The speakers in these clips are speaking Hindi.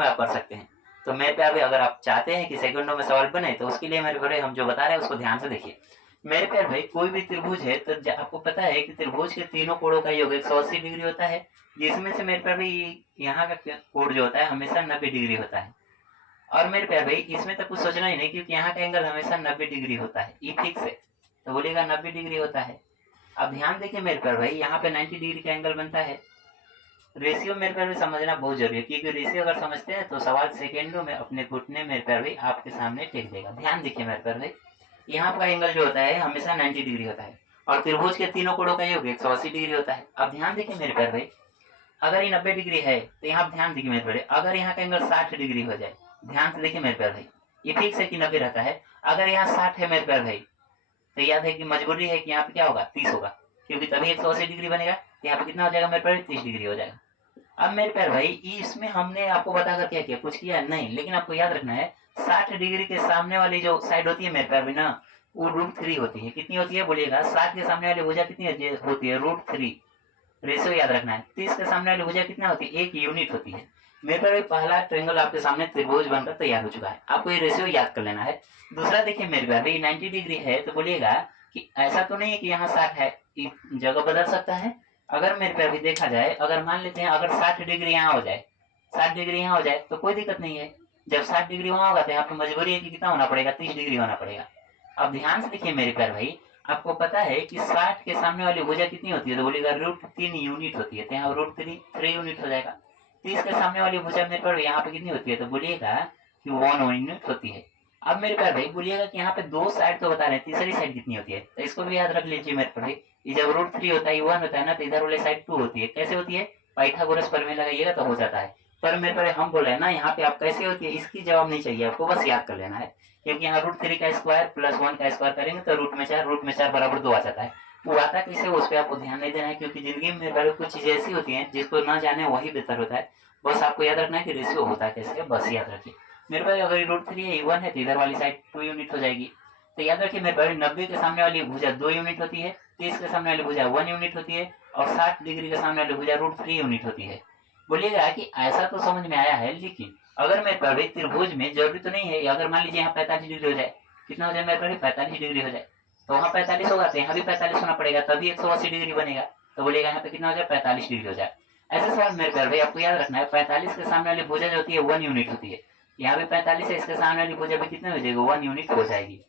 में आप कर सकते हैं। तो मेरे प्यारे भाई अगर आप चाहते हैं कि सेकंडों में सवाल बने तो उसके लिए मेरे प्यारे हम जो बता रहे हैं उसको ध्यान से देखिए। मेरे प्यारे भाई कोई भी त्रिभुज है तो आपको पता है कि त्रिभुज के तीनों कोणों का योग 180 डिग्री होता है, जिसमें से मेरे प्यारे भाई यहाँ का कोण जो होता है हमेशा 90 डिग्री होता है। और मेरे प्यारे भाई इसमें तो कुछ सोचना ही नहीं, क्योंकि यहाँ का एंगल हमेशा 90 डिग्री होता है, ये फिक्स है। तो बोलिएगा 90 डिग्री होता है। अब ध्यान देखिए मेरे प्यारे भाई यहाँ पे 90 डिग्री का एंगल बनता है। रेशियो मेरे प्यारे भाई समझना बहुत जरूरी है, क्योंकि रेशियो अगर समझते हैं तो सवाल सेकेंडों में अपने घुटने मेरे प्यारे भाई आपके सामने टेक देगा। ध्यान देखिए मेरे प्यारे भाई, यहाँ का एंगल जो होता है हमेशा 90 डिग्री होता है और त्रिभुज के तीनों कोणों का योग 180 डिग्री होता है। अब ध्यान देखिए मेरे प्यारे भाई, अगर ये 90 डिग्री है तो यहाँ ध्यान देखिए मेरे प्यारे, अगर यहाँ का एंगल 60 डिग्री हो जाए, ध्यान से देखिए मेरे प्यारे भाई, ये फिक्स है कि 90 रहता है। अगर यहाँ 60 है मेरे प्यारे भाई, तो याद है कि मजबूरी है कि यहाँ पे क्या होगा 30 होगा, क्योंकि तभी 180 डिग्री बनेगा। तो यहाँ पे कितना हो जाएगा मेरे प्यारे 30 डिग्री हो जाएगा। अब मेरे प्यारे भाई इसमें हमने आपको बताकर क्या किया, कुछ किया नहीं, लेकिन आपको याद रखना है 60 डिग्री के सामने वाली जो साइड होती है मेरे प्यारे भाई ना, वो √3 होती है। कितनी होती है बोलिएगा, 60 के सामने वाली भुजा कितनी होती है √3। रेशियो याद रखना है। 30 के सामने वाली भुजा कितना होती है, 1 यूनिट होती है। मेरे प्यारे पहला ट्रायंगल आपके सामने त्रिभुज बनकर तैयार हो चुका है, आपको ये रेशियो याद कर लेना है। दूसरा देखिए मेरे प्यारे 90 डिग्री है तो बोलिएगा कि ऐसा तो नहीं है कि यहाँ 60 है, जगह बदल सकता है। अगर मेरे प्यारे देखा जाए, अगर मान लेते हैं अगर 60 डिग्री यहाँ हो जाए, 60 डिग्री यहाँ हो जाए तो कोई दिक्कत नहीं है। जब 60 डिग्री वहां होगा तो यहाँ पे मजबूरी है कि कितना होना पड़ेगा, 30 डिग्री होना पड़ेगा। अब ध्यान से देखिए मेरे प्यारे भाई, आपको पता है कि 60 के सामने वाली भुजा कितनी होती है, तो बोलिएगा √3 यूनिट होती है, तो यहाँ √3 यूनिट हो जाएगा। 30 के सामने वाली भुजा मेरे प्यारे यहाँ पे कितनी होती है, तो बोलिएगा कि 1 यूनिट होती है। अब मेरे प्यारे भाई बोलिएगा कि यहाँ पे दो साइड तो बता रहे हैं, तीसरी साइड कितनी होती है, तो इसको भी याद रख लीजिए मेरे प्यारे भाई। ये जब √3 होता है 1 होता है ना, तो इधर वाले साइड 2 होती है। कैसे होती है, पाइथागोरस प्रमेय लगाइएगा तो हो जाता है। पर मेरे प्यारे हम बोल रहे हैं ना यहाँ पे आप कैसे होती है, इसकी जवाब नहीं चाहिए आपको, बस याद कर लेना है। क्योंकि यहाँ √3 का स्क्वायर प्लस 1 का स्क्वायर करेंगे तो रूट में 4 बराबर 2 आ जाता है। वो आता कैसे उस पर आपको ध्यान नहीं देना है, क्योंकि जिंदगी में मेरे कुछ चीजें ऐसी होती हैं जिसको ना जाने वही बेहतर होता है। बस आपको याद रखना है कि रेशियो होता है कैसे, बस याद रखिए मेरे पास। अगर √3 है 1 है तो इधर वाली साइड 2 यूनिट हो जाएगी। तो याद रखिए मेरे पास 90 के सामने वाली भुजा 2 यूनिट होती है, 30 के सामने वाली भुजा 1 यूनिट होती है और 60 डिग्री के सामने वाली भुजा √3 यूनिट होती है। बोलिएगा कि ऐसा तो समझ में आया है, लेकिन अगर मेरे पास त्रिभुज में जरूरी तो नहीं है, अगर मान लीजिए यहाँ 45 डिग्री हो जाए, कितना हो जाए मेरे पास 45 डिग्री हो जाए, तो वहाँ 45 होगा तो यहाँ भी 45 होना पड़ेगा, तभी 180 डिग्री बनेगा। तो बोलेगा यहाँ पे कितना हो जाए 45 डिग्री हो जाए। ऐसे सवाल मेरे प्यारे भाई आपको याद रखना है, 45 के सामने वाली भुजा जो होती है 1 यूनिट होती है। यहाँ पे 45 है, इसके सामने वाली भुजा भी कितने हो जाएगी 1 यूनिट हो जाएगी।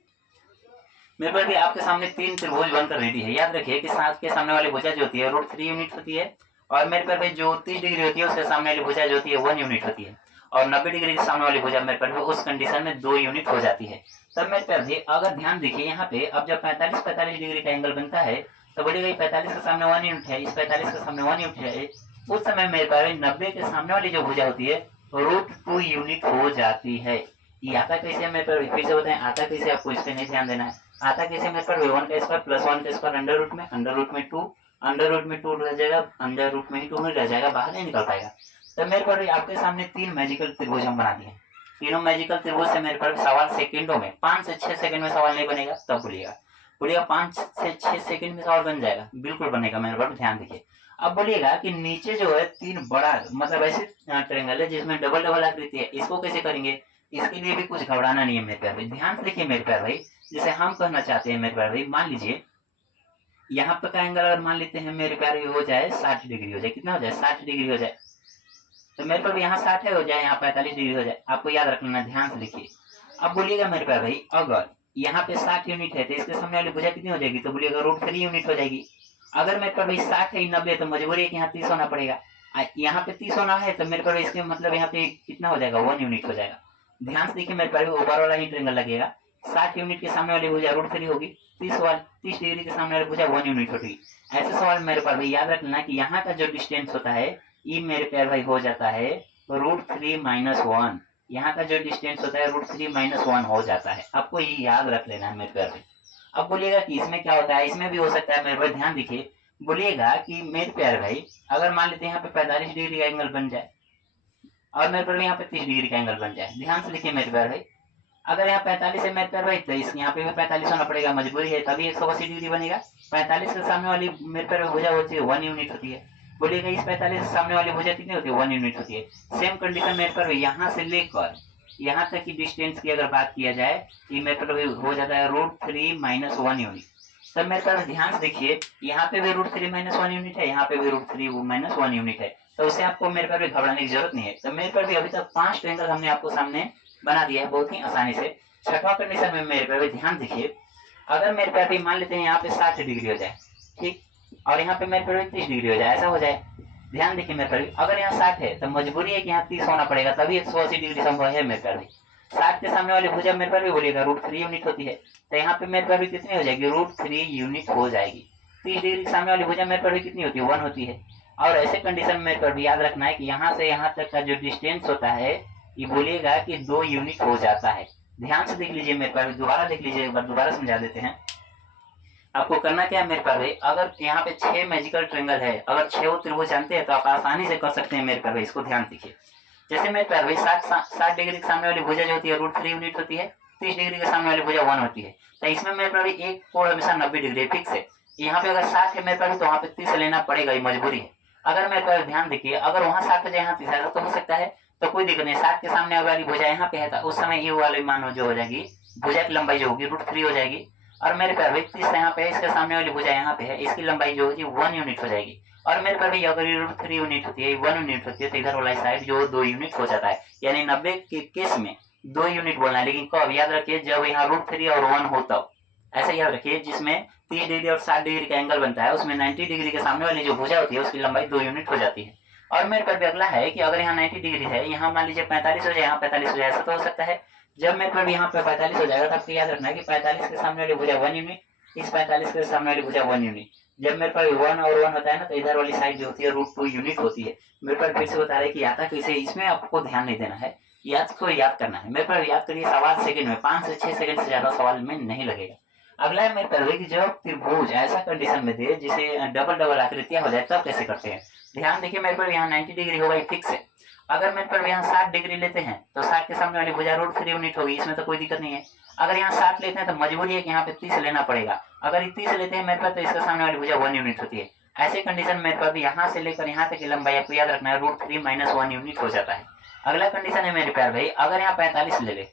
मेरे प्यारे भाई आपके सामने 3 त्रिभुज बनकर रेडी है। याद रखिए कि 7 के सामने वाली भुजा जो होती है √3 यूनिट होती है, और मेरे प्यारे भाई जो 30 डिग्री होती है उसके सामने वाली भुजा जो होती है 1 यूनिट होती है, और 90 डिग्री के सामने वाली भुजा मेरे प्यारे भाई उस कंडीशन में 2 यूनिट हो जाती है। तब मेरे प्यारे भाई अगर ध्यान देखिए यहाँ पे, अब जब 45 डिग्री का एंगल बनता है तो बोलिएगा 45 के सामने 1 यूनिट है, इस 45 के सामने 1 यूनिट है, उस समय मेरे प्यारे 90 के सामने वाली जो भुजा होती है √2 यूनिट हो जाती है। ये आता कैसे मेरे प्यारे फिर से बताएं, आता कैसे, आपको इस पे नहीं ध्यान देना है। आता कैसे मेरे पर 1 का स्क्वायर प्लस 1 का स्क्वायर अंडर रूट में 2 रह जाएगा, अंडर रूट में ही 2 रह जाएगा, बाहर नहीं निकल पाएगा। तो मेरे पर आपके सामने 3 मैजिकल त्रिभुज हम बना दिए। तीनों मैजिकल त्रिभुज से मेरे पर सवाल सेकंडों में 5 से 6 सेकंड में सवाल नहीं बनेगा, तब बोलिएगा 5 से 6 सेकंड में सवाल बन जाएगा, बिल्कुल बनेगा मेरे पर, ध्यान देखिए। अब बोलिएगा कि नीचे जो है 3 बड़ा मतलब ऐसे ट्रायंगल है जिसमें डबल डबल आकृति है, इसको कैसे करेंगे, इसके लिए भी कुछ घबराना नहीं है मेरे प्यारे भाई। ध्यान से देखिए मेरे प्यारे भाई, जैसे हम कहना चाहते हैं मेरे प्यारे भाई, मान लीजिए यहाँ पे का एंगल अगर मान लेते हैं मेरे प्यारे हो जाए 60 डिग्री हो जाए, कितना हो जाए 60 डिग्री हो जाए, तो मेरे प्यारे यहाँ 60 है हो जाए, यहाँ 45 डिग्री हो जाए, आपको याद रखना, ध्यान से लिखिए। अब बोलिएगा मेरे प्यारे भाई अगर यहाँ पे 60 यूनिट है तो इसके सामने वाली भुजा कितनी हो जाएगी, तो बोलिएगा √3 यूनिट हो जाएगी। अगर मेरे प्यारे भाई 60 है 90 तो मजबूरी है कि यहाँ 30 होना पड़ेगा, यहाँ पे 30 होना है तो मेरे प्यारे इसके मतलब यहाँ पे कितना हो जाएगा 1 यूनिट हो जाएगा। ध्यान से देखिए मेरे प्यारे ऊपर वाला ही ट्रायंगल लगेगा, 60 यूनिट के सामने वाली भुजा √3 होगी, 30 डिग्री के सामने वाली भुजा 1 यूनिट होगी। ऐसे सवाल मेरे प्यारे भाई याद रखना कि यहाँ का जो डिस्टेंस होता है ये मेरे प्यारे भाई हो जाता है √3 - 1, यहाँ का जो डिस्टेंस होता है √3 - 1 हो जाता है, आपको ये याद रख लेना है मेरे प्यारे भाई। अब बोलिएगा कि इसमें क्या होता है, इसमें भी हो सकता है मेरे भाई, ध्यान देखिए। बोलिएगा कि मेरे प्यारे भाई अगर मान लेते हैं यहाँ पे 45 डिग्री का एंगल बन जाए और मेरे प्यारे यहाँ पे 30 डिग्री का एंगल बन जाए, ध्यान से देखिए मेरे प्यारे भाई। अगर यहाँ 45 है मेरे प्यारे भाई तो इस यहाँ पे भी 45 होना पड़ेगा, मजबूरी है, तभी 180 डिग्री बनेगा। 45 के सामने वाली मेरे प्यारे भुजा होती है 1 यूनिट होती है, बोलिएगा इस 45 से सामने वाली भुजा कितनी होती है, 1 यूनिट होती है। सेम कंडीशन मेरे पर यहाँ से लेकर यहाँ तक की डिस्टेंस की अगर बात किया जाए, ये मेरे पर हो जाता है √3 - 1 यूनिट। तब मेरे पास ध्यान से देखिए, यहाँ पे भी √3 - 1 यूनिट है, यहाँ पे भी √3 - 1 यूनिट है, तो उससे आपको मेरे पर भी घबराने की जरूरत नहीं है। तो मेरे पर भी अभी तक 5 ट्रायंगल हमने आपको सामने बना दिया है बहुत ही आसानी से। छठवां कंडीशन में मेरे पर भी ध्यान देखिए, अगर मेरे पर भी मान लेते हैं यहाँ पे 60 डिग्री हो जाए, ठीक, और यहाँ पे मेरे पर भी 30 डिग्री हो जाए, ऐसा हो जाए। ध्यान देखिए मेरे पर भी, अगर यहाँ 60 है तो मजबूरी है कि यहाँ 30 होना पड़ेगा, तभी 180 डिग्री संभव है मेरे पर भी। 60 के सामने वाली भुजा मेरे पर भी बोलिएगा √3 यूनिट होती है, तो यहाँ पे मेरे पर भी कितनी हो जाएगी, √3 यूनिट हो जाएगी। 30 डिग्री के सामने वाली भुजा मेरे पर भी कितनी होती है, 1 होती है। और ऐसे कंडीशन में मेरे पर भी याद रखना है कि यहाँ से यहाँ तक का जो डिस्टेंस होता है, ये बोलिएगा कि 2 यूनिट हो जाता है। ध्यान से देख लीजिए मेरे पर, दोबारा देख लीजिए, एक बार दोबारा समझा देते हैं। आपको करना क्या है मेरे पर भाई, अगर यहाँ पे 6 मैजिकल ट्रायंगल है, अगर 6 त्रिभुज जानते हैं तो आप आसानी से कर सकते हैं मेरे पर भाई। इसको ध्यान दीजिए, जैसे मेरे पर भाई 60 डिग्री के सामने वाली भुजा जो होती है √3 यूनिट होती है, 30 डिग्री के सामने वाली भुजा 1 होती है। तो इसमें मेरे पर भी एक कोण हमेशा 90 डिग्री फिक्स है। यहाँ पे अगर 60 है मेरे पर तो वहाँ पे 30 लेना पड़ेगा, ये मजबूरी है। अगर मेरे पर ध्यान देखिए, अगर वहाँ 60 है यहाँ 30 है तो हो सकता है, तो कोई दिक्कत नहीं। 60 के सामने वाली भुजा यहाँ पे है तो उस समय ये वाली मान जो हो जाएगी, भुजा की लंबाई जो होगी √3 हो जाएगी। और मेरे पर भी 30 यहाँ पे है, इसके सामने वाली भुजा यहाँ पे है, इसकी लंबाई जो होगी 1 यूनिट हो जाएगी। और मेरे पर भी अगर √3 यूनिट होती है, 1 यूनिट होती है, तो इधर वाला साइड जो 2 यूनिट हो जाता है। यानी 90 के केस में 2 यूनिट बोलना है, लेकिन कब, याद रखिए जब यहाँ √3 और 1 हो तब। ऐसा याद रखिए, जिसमें 30 डिग्री और 60 डिग्री का एंगल बनता है, उसमें 90 डिग्री के सामने वाली जो भुजा होती है उसकी लंबाई 2 यूनिट हो जाती है। और मेरे पर भी अगला है कि अगर यहाँ 90 डिग्री है, यहाँ मान लीजिए 45 हो जाए, यहाँ 45 हो जाए, ऐसा तो हो सकता है। जब मेरे पर भी यहाँ पे 45 हो जाएगा तो आपको याद रखना है कि 45 के सामने वाली भुजा 1 यूनिट, इस 45 के सामने वाली भुजा 1 यूनिट। जब मेरे पर 1 और 1 होता है ना, तो इधर वाली साइड जो होती है √2 यूनिट होती है। मेरे पर फिर से बता रहे कि आता कैसे, इसमें आपको ध्यान नहीं देना है, याद को याद करना है। मेरे पर याद करिए, सवाल सेकंड में 5 से 6 सेकंड से ज्यादा सवाल में नहीं लगेगा। अगला है मेरे पर कि जब त्रिभुज ऐसा कंडीशन में दे जिसे डबल डबल आकृतियां हो जाए, तब कैसे करते हैं। ध्यान देखिए, मेरे पर यहाँ 90 डिग्री होगा, फिक्स है। अगर मेरे पर यहाँ 60 डिग्री लेते हैं तो 60 के सामने वाली भुजा √3 यूनिट होगी, इसमें तो कोई दिक्कत नहीं है। अगर यहाँ 60 लेते हैं तो मजबूरी है कि यहाँ पे 30 लेना पड़ेगा। अगर 30 लेते हैं मेरे पास तो इसके सामने वाली भुजा 1 यूनिट होती है। ऐसे कंडीशन में मेरे पास यहाँ से लेकर यहाँ तक की लंबाई आपको याद रखना है, √3 - 1 यूनिट हो जाता है। अगला कंडीशन है मेरे प्यार भाई, अगर यहाँ 45 ले ले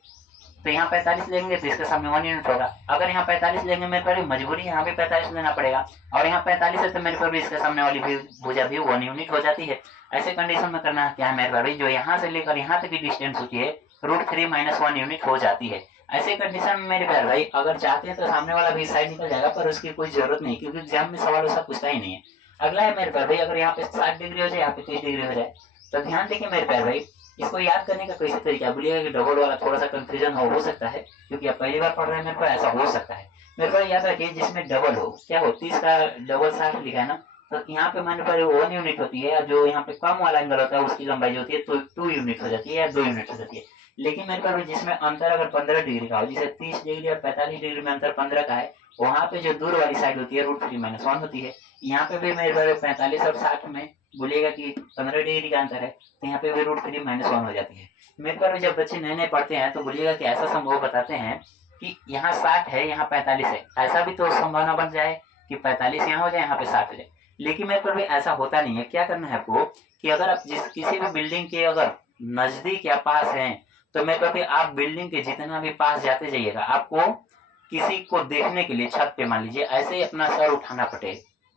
तो यहाँ 45 लेंगे तो इसके सामने 1 यूनिट होगा। अगर यहाँ 45 लेंगे मेरे पर मजबूरी यहाँ भी 45 लेना पड़ेगा, और यहाँ 45 है तो मेरे पर भी इसके सामने वाली भुजा भी 1 यूनिट हो जाती है। ऐसे कंडीशन में करना क्या है मेरे पर भी, जो यहाँ से लेकर यहाँ तक की डिस्टेंस होती है √3 - 1 यूनिट हो जाती है। ऐसे कंडीशन में मेरे प्यार भाई अगर चाहते हैं तो सामने वाला भी साइड निकल जाएगा, पर उसकी कोई जरूरत नहीं, क्योंकि एग्जाम में सवाल वैसा पूछता ही नहीं है। अगला है मेरे प्यार भाई, अगर यहाँ पे 60 डिग्री हो जाए, यहाँ पे 30 डिग्री हो जाए, तो ध्यान देखिए मेरे प्यार भाई, इसको याद करने का कैसे तरीका बोलिएगा कि डबल वाला थोड़ा सा कंफ्यूजन हो सकता है, क्योंकि आप पहली बार पढ़ रहे हैं, मेरे को ऐसा हो सकता है। मेरे को याद रखिए, जिसमें डबल हो, क्या हो, 30 का डबल 60 लिखा है ना, तो यहाँ पे मान पर 1 यूनिट होती है, जो यहाँ पे कम वाला एंगल होता है उसकी लंबाई जो होती है तो 2 यूनिट हो जाती है या 2 यूनिट हो जाती है। लेकिन मेरे पर जिसमें अंतर अगर 15 डिग्री का हो, जैसे 30 डिग्री और 45 डिग्री में अंतर 15 का है, वहाँ पे जो दूर वाली साइड होती है √3 - 1 होती है। यहाँ पे भी मेरे पर 45 और 60 में बोलिएगा कि 15 डिग्री का अंतर है, तो यहाँ पे भी √3 - 1 हो जाती है। मेरे पर भी जब बच्चे नए नए पढ़ते हैं तो बोलिएगा कि ऐसा संभव बताते हैं कि यहाँ 60 है, यहाँ 45 है, ऐसा भी तो संभावना बन जाए कि 45 यहाँ हो जाए, यहाँ पे 60 हो जाए। लेकिन मेरे पर भी ऐसा होता नहीं है। क्या करना है आपको कि अगर आप किसी भी बिल्डिंग के अगर नजदीक या पास हैं, तो मेरे पर भी आप बिल्डिंग के जितना भी पास जाते जाइएगा, आपको किसी को देखने के लिए छत पे मान लीजिए ऐसे ही अपना सर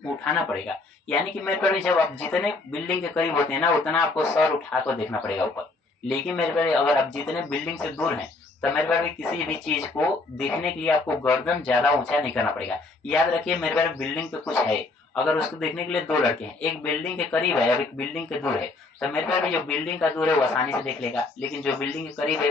उठाना पड़ेगा। यानी कि मेरे पर भी जब आप जितने बिल्डिंग के करीब होते हैं ना, उतना आपको सर उठा कर देखना पड़ेगा ऊपर। लेकिन मेरे पर अगर आप जितने बिल्डिंग से दूर हैं, तो मेरे पर भी किसी भी चीज को देखने के लिए आपको गर्दन ज्यादा ऊंचा नहीं करना पड़ेगा। याद रखिए, मेरे पर बिल्डिंग पे कुछ है, अगर उसको देखने के लिए 2 लड़के हैं, एक बिल्डिंग के करीब है और एक बिल्डिंग के दूर है, तो मेरे पर भी जो बिल्डिंग का दूर है वो आसानी से देख लेगा, लेकिन जो बिल्डिंग के करीब है